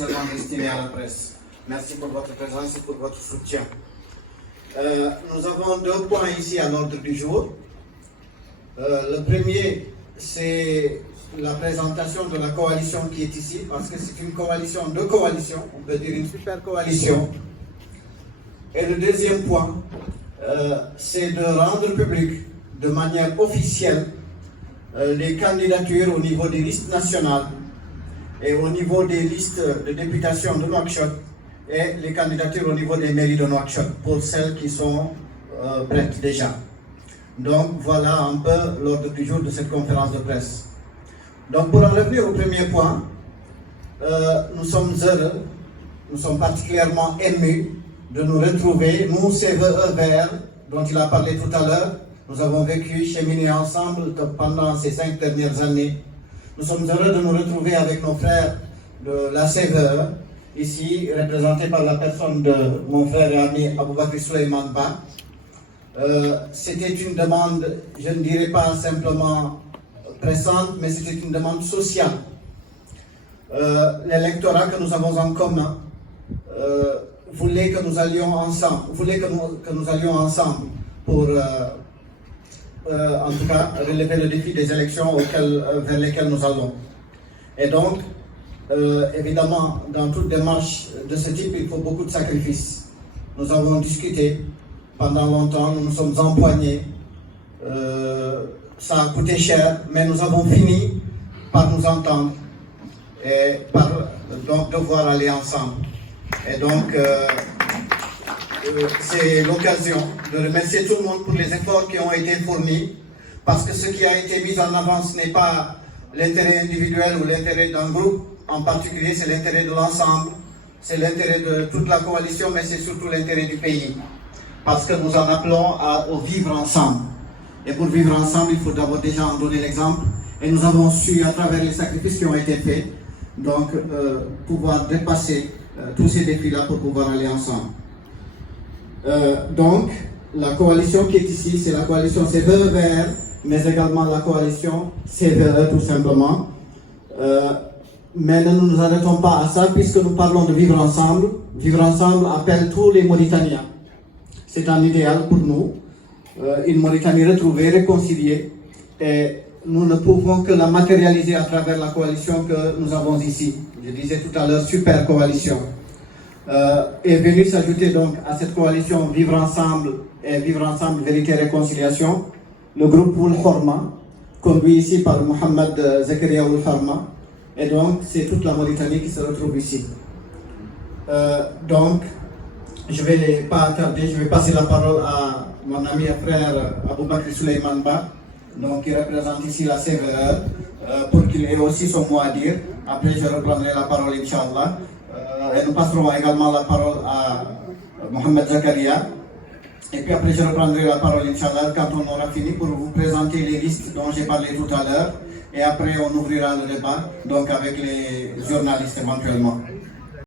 essentiellement destiné à la presse. Merci pour votre présence et pour votre soutien. Nous avons 2 points ici à l'ordre du jour. Le premier, c'est la présentation de la coalition qui est ici, parce que c'est une coalition de coalitions, on peut dire une super coalition. Et le deuxième point, c'est de rendre public de manière officielle les candidatures au niveau des listes nationales et au niveau des listes de députation de Nouakchott et les candidatures au niveau des mairies de Nouakchott pour celles qui sont prêtes déjà. Donc voilà un peu l'ordre du jour de cette conférence de presse. Donc pour en revenir au premier point, nous sommes heureux, nous sommes particulièrement émus de nous retrouver, nous CVE Verts, dont il a parlé tout à l'heure. Nous avons vécu, cheminé ensemble pendant ces 5 dernières années. Nous sommes heureux de nous retrouver avec nos frères de la CVE, ici représentés par la personne de mon frère et ami Aboubakry Souleymane Ba. C'était une demande, je ne dirais pas simplement pressante, mais c'était une demande sociale. L'électorat que nous avons en commun voulait que nous allions ensemble, pour en tout cas relever le défi des élections vers lesquelles nous allons. Et donc, évidemment, dans toute démarche de ce type, il faut beaucoup de sacrifices. Nous avons discuté pendant longtemps, nous nous sommes empoignés, ça a coûté cher, mais nous avons fini par nous entendre et par donc devoir aller ensemble. Et donc, c'est l'occasion de remercier tout le monde pour les efforts qui ont été fournis, parce que ce qui a été mis en avant, ce n'est pas l'intérêt individuel ou l'intérêt d'un groupe en particulier, c'est l'intérêt de l'ensemble, c'est l'intérêt de toute la coalition, mais c'est surtout l'intérêt du pays. Parce que nous en appelons au vivre ensemble. Et pour vivre ensemble, il faut d'abord déjà en donner l'exemple. Et nous avons su, à travers les sacrifices qui ont été faits, donc pouvoir dépasser tous ces défis-là pour pouvoir aller ensemble. Donc, la coalition qui est ici, c'est la coalition CVE Vert, mais également la coalition CVE tout simplement. Mais ne nous arrêtons pas à ça, puisque nous parlons de vivre ensemble. Vivre ensemble appelle tous les Mauritaniens. C'est un idéal pour nous, une Mauritanie retrouvée, réconciliée, et nous ne pouvons que la matérialiser à travers la coalition que nous avons ici. Je disais tout à l'heure, super coalition. Est venu s'ajouter donc à cette coalition Vivre Ensemble et Vivre Ensemble Vérité et Réconciliation, le groupe Oul Horma, conduit ici par Mohamed Zakaria Oul Horma, et donc c'est toute la Mauritanie qui se retrouve ici. Donc, je ne vais pas tarder, je vais passer la parole à mon ami et frère Aboubakry Souleymane Ba, donc qui représente ici la CVE, pour qu'il ait aussi son mot à dire. Après, je reprendrai la parole, Inch'Allah. Et nous passerons également la parole à Mohamed Zakaria. Et puis après, je reprendrai la parole, Inch'Allah, quand on aura fini pour vous présenter les listes dont j'ai parlé tout à l'heure. Et après, on ouvrira le débat, donc avec les journalistes éventuellement.